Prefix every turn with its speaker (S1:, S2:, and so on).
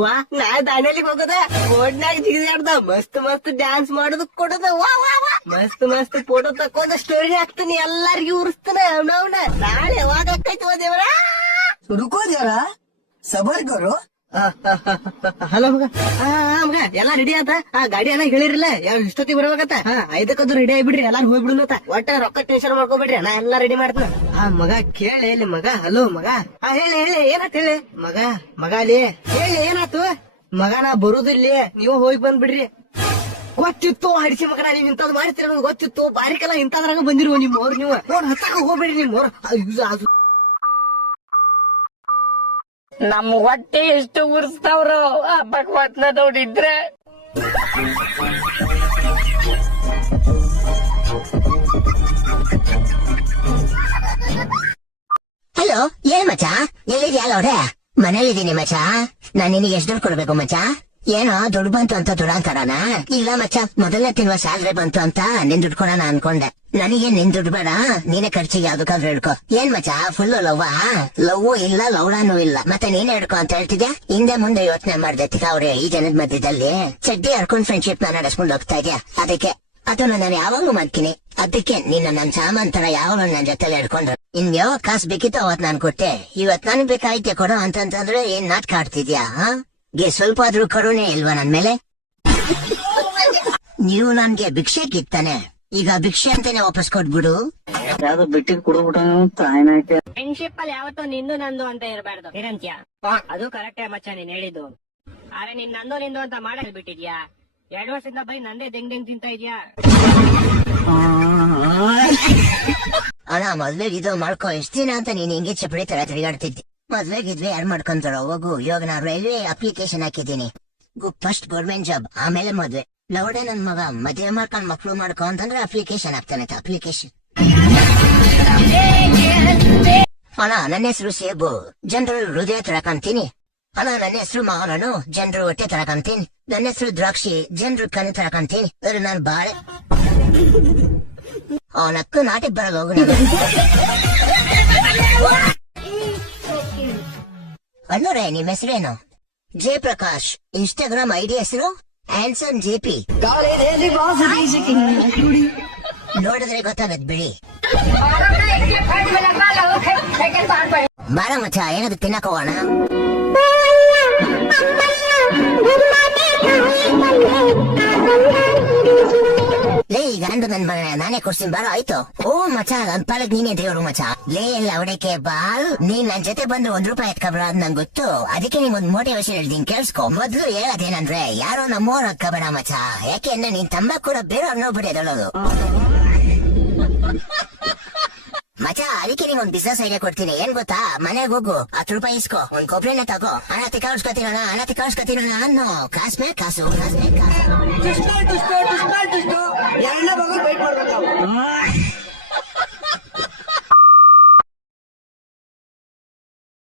S1: ವಾ, ನಾ ದಾಂಡೇಲಿಗೆ ಹೋಗೋದ? ಬೋಟ್ನಾಗ ಜಿಗಿದಾಡ್ದ ಮಸ್ತ್ ಮಸ್ತ್ ಡ್ಯಾನ್ಸ್ ಮಾಡೋದಕ್ ಕೊಡೋದ. ವಾ ವಾ ವಾ. ಮಸ್ತ್ ಮಸ್ತ್ ಫೋಟೋ ತಕ್ಕೊಂದ ಸ್ಟೋರಿ ಹಾಕ್ತೀನಿ, ಎಲ್ಲಾರ್ಗಿ ಉರ್ಸ್ತನ ಅವ್ನ ಅವ್ನ. ನಾಳೆ ಯಾವಾಗ ಆಗ್ತೈತಿ ದೇವ್ರ?
S2: ರುಕೋ ಸಬರ್ಗರು?
S1: ಹಲೋ ಮಗ. ಮಗ ಎಲ್ಲಾ ರೆಡಿ ಆತ? ಆ ಗಾಡಿ ಎಲ್ಲ ಹೇಳಿರಲ್ಲ ಯಾವ ಇಷ್ಟೊತ್ತಿ ಬರ್ಬೇಕತ್ತ ಐದಕ್ಕದು ರೆಡಿ ಆಗಿಬಿಡ್ರಿ ಎಲ್ಲಾರು ಹೋಗ್ಬಿಡುತ್ತ ಒಟ್ಟ ರೊಕ್ಕ ಟೆನ್ಷನ್ ಮಾಡ್ಕೋಬೇಡ್ರಿ ನಾ ಎಲ್ಲಾ ರೆಡಿ ಮಾಡ್ತೀನಿ. ಆ ಮಗ ಕೇಳಿ ಇಲ್ಲಿ ಮಗ. ಹಲೋ ಮಗ. ಹಾ ಹೇಳಿ ಹೇಳಿ ಏನಾತ್ ಹೇಳಿ? ಮಗ ಮಗ ಅಲ್ಲಿ. ಹೇಳಿ ಏನಾತು? ಮಗ ನಾ ಬರುದಿಲ್ಲ ನೀವು ಹೋಗಿ ಬಂದ್ಬಿಡ್ರಿ. ಗೊತ್ತಿತ್ತು ಅಡಿಸಿ ಮಗನ ನೀವ್ ಇಂತದ್ ಮಾಡ್ತೀರ ಗೊತ್ತಿತ್ತು. ಬಾರಿಕೆಲ್ಲ ಇಂಥದ್ರಾಗ ಬಂದಿರುವ ನಿಮ್ ಅವ್ರು ನೀವು. ನೋಡ್ ಹತ್ತಾಗ ಹೋಗ್ಬೇಡ್ರಿ ನಿಮ್ ಅವ್ರು
S3: ನಮ್ ಹೊಟ್ಟೆ ಎಷ್ಟು ಉರ್ಸ್ತಾವ್ರು ಹಬ್ಬಕ್ ಹೊತ್ನ ನೋಡಿದ್ರೆ.
S4: ಹಲೋ, ಏನ್ ಮಚ ಎಲ್ಲಿದ್ಯಾ ಅವ್ರೆ ಮನೇಲಿದ್ದೀನಿ ಮಚ ನಾನ್ ನಿನಗೆ ಎಷ್ಟು ದುಡ್ಡು ಕೊಡ್ಬೇಕು ಮಚ ಏನೋ ದುಡ್ಡು ಬಂತು ಅಂತ ದುಡಾಂತಾರನ? ಇಲ್ಲ ಮಚ್ಚ, ಮೊದಲನೇ ತಿನ್ನುವ ಸ್ಯಾಲ್ರಿ ಬಂತು ಅಂತ ನಿನ್ ದುಡ್ಡು ಕೊಡೋಣ ಅನ್ಕೊಂಡೆ. ನನಗೆ ನಿನ್ ದುಡ್ಡು ಬೇಡ? ನೀನೆ ಖರ್ಚಿಗೆ ಯಾವ್ದಕ್ಕಾದ್ರೂ ಹಿಡ್ಕೊ. ಏನ್ ಮಚ್ಚ? ಫುಲ್ ಲವ್ವಾ? ಲವ್ ಇಲ್ಲ, ಲೌಡಾನು ಇಲ್ಲ. ಮತ್ತೆ ನೀನೇ ಹಿಡ್ಕೊ ಅಂತ ಹೇಳ್ತಿದ್ಯಾ? ಹಿಂದೆ ಮುಂದೆ ಯೋಚನೆ ಮಾಡ್ದೆ ಅವ್ರೆ, ಈ ಜನದ ಮಧ್ಯದಲ್ಲಿ. ಚಡ್ಡಿ ಹರ್ಕೊಂಡ್ ಫ್ರೆಂಡ್ಶಿಪ್ನ ನಡೆಸ್ಕೊಂಡು ಹೋಗ್ತಾ ಇದ್ಯಾ? ಅದಕ್ಕೆ, ಅದನ್ನ ನಾನು ಯಾವಾಗ್ಲೂ ಮಾಡ್ತೀನಿ. ಅದಕ್ಕೆ ನಿನ್ನ ನನ್ ಸಾಮಾನ್ ತರ ನನ್ ಜೊತೆಲಿ ಹಿಡ್ಕೊಂಡ್ರು. ಇನ್ ಯಾವ ಕಾಸು ಬೇಕಿತ್ತು ಅವತ್ ನಾನ್ ಕೊಟ್ಟೆ. ಇವತ್ ನನ್ ಬೇಕಾಯ್ತೆ ಕೊಡೋ ಅಂತಂತಂದ್ರೆ ಏನ್ ನಾಟಕ ಆಡ್ತಿದ್ಯಾ ಗೆ ಸ್ವಲ್ಪ ಆದ್ರೂ ಕರುಣೆ ಇಲ್ವಾ ನನ್ ಮೇಲೆ? ನೀವು ನನ್ಗೆ ಭಿಕ್ಷೆ ಕಿತ್ತಾನೆ. ಈಗ ಭಿಕ್ಷೆ ಅಂತಾನೆ ವಾಪಸ್ ಕೊಟ್ಬಿಡು
S2: ಯಾವ್ದು ಬಿಟ್ಟಿ ಕುಡ್ಬಿಟ್ಟು
S3: ಫ್ರೆಂಡ್ಶಿಪ್ ಅಲ್ಲಿ ಯಾವತ್ತೋ ನಿಂದು ನಂದು ಅಂತ ಇರಬಾರ್ದು. ಏನಂತ್ಯ? ಅದು ಕರೆಕ್ಟೇ ಮಚ್ಚ ನೀನ್ ಹೇಳಿದ್ದು. ಆದ್ರೆ ನೀನ್ ನಂದು ನಿಂದು ಅಂತ ಮಾಡಲ್ ಬಿಟ್ಟಿದ್ಯಾ? ಎರಡ್ ವರ್ಷದಿಂದ ಬರೀ ನಂದೇ ದೆಂಗ್ ದೆಂಗ್ ತಿಂತ ಇದ್ಯಾ?
S4: ಅಣ್ಣ ಮದ್ವೆಗ್ ಇದು ಮಾಡ್ಕೊ. ಎಷ್ಟ್ ದಿನ ಅಂತ ನೀನ್ ಹಿಂಗೆ ಚಪ್ಪಡಿ ತರ ತಿರುಗಾಡ್ತಿದ್ದಿ. ಮದ್ವೆಗೆ ಇದ್ವಿ ಯಾರು ಮಾಡ್ಕೊಂತಾರೋ? ಹೋಗು. ಇವಾಗ ನಾನು ರೈಲ್ವೆ ಅಪ್ಲಿಕೇಶನ್ ಹಾಕಿದ್ದೀನಿ. ಫಸ್ಟ್ ಗೌರ್ಮೆಂಟ್ ಜಾಬ್ ಆಮೇಲೆ ಮದ್ವೆ. ಲೌಡೆ ನನ್ ಮಗ ಮದುವೆ ಮಾಡ್ಕೊಂಡ್ ಮಕ್ಳು ಮಾಡ್ಕೊ ಅಂತಂದ್ರೆ ಅಪ್ಲಿಕೇಶನ್ ಆಗ್ತಾನೆ ಅಪ್ಲಿಕೇಶನ್ ಅಣ್ಣ, ನನ್ನ ಹೆಸರು ಸೇಬು. ಜನರು ಹೃದಯ ತರಕಂತೀನಿ ಅಣ್ಣ, ನನ್ನ ಹೆಸರು ಮಾವನನು. ಜನರು ಹೊಟ್ಟೆ ತರಕಂತೀನಿ ನನ್ನ ಹೆಸರು ದ್ರಾಕ್ಷಿ. ಜನರು ಕಣ್ಣು ತರಕಂತೀನಿ ಅದ್ರ ನಾನು ಬಾಳೆ. ಅವನಕ್ಕ ನಾಟಿ ಬರಲ್ಲ, ಹೋಗು ನೀನು. ನಿಮ್ಮ ನಿಮ್ ಹೆಸರೇನು? ಜಯಪ್ರಕಾಶ್. ಇನ್ಸ್ಟಾಗ್ರಾಮ್ ಐಡಿ ಹೆಸರು? ಆನ್ಸನ್ ಜೆ ಪಿ ನೋಡಿದ್ರೆ ಗೊತ್ತಾಗತ್ ಬಿಡಿ. ಬಾರ ಮಚ್ಚ ಏನಾದ್ರು ತಿನ್ನಕ್ ಹೋಗೋಣ? ಲೇ ಈ ಗಂಡು ನನ್ ಮಗನ ನಾನೇ ಕೊಡ್ತೀನಿ ಬಾರೋ, ಆಯ್ತು. ಓ ಮಚ ನನ್ ಪಾಲಕ್ ನೀನೇ ದೇವ್ರು ಮಚ ಲೇ ಲವಡಕ್ಕೆ ಬಾಲ್. ನೀನ್ ನನ್ ಜೊತೆ ಬಂದು ಒಂದ್ ರೂಪಾಯಿ ಎತ್ಕೊಬೇಡ ಅದ್ ನಂಗೆ ಗೊತ್ತು. ಅದಕ್ಕೆ ನಿಂಗ್ ಒಂದ್ ಮೋಟಿವೇಶನ್ ಹೇಳ್ತೀನಿ ಕೇಳಿಸ್ಕೊ. ಮೊದ್ಲು ಹೇಳೋದೇನಂದ್ರೆ, ಯಾರೋ ನಮ್ಮೋರ್ ಹಾಕಬೇಡ ಮಚ ಯಾಕೆ ಅಂದ್ರೆ ನೀನ್ ತಂಬಾಕು ಕೂಡ ಬೇರೆ ಅನ್ನೋಬಿಡಿ ಅದೊಳದು ಅದಕ್ಕೆ ನಿಂಗ್ ಒಂದ್ ಬಿಸ್ನೆಸ್ ಐಡಿಯಾ ಕೊಡ್ತೀನಿ. ಏನ್ ಗೊತ್ತಾ? ಮನೆಗೆ ಹೋಗು. ಹತ್ತು ರೂಪಾಯಿ ಇಸ್ಕೊ. ಒಂದ್ ಕೊಬ್ಬರಿನ ತಗೋ. ಹಣ ತಿಕ್ಕಾಡ್ಸ್ಕೊತೀನಣ್ಣ ಹಣ ತಿಕ್ಕಾಡ್ಸ್ಕೊತೀನಣ್ಣ ಅನ್ನೋ. ಕಾಸ್ ಕಾಸು ಕಾಸ್ ಕಾಸು.
S2: ಎರಡನೇ ಬಗ್ಗೆ ವೇಟ್ ಮಾಡ್ಬೇಕು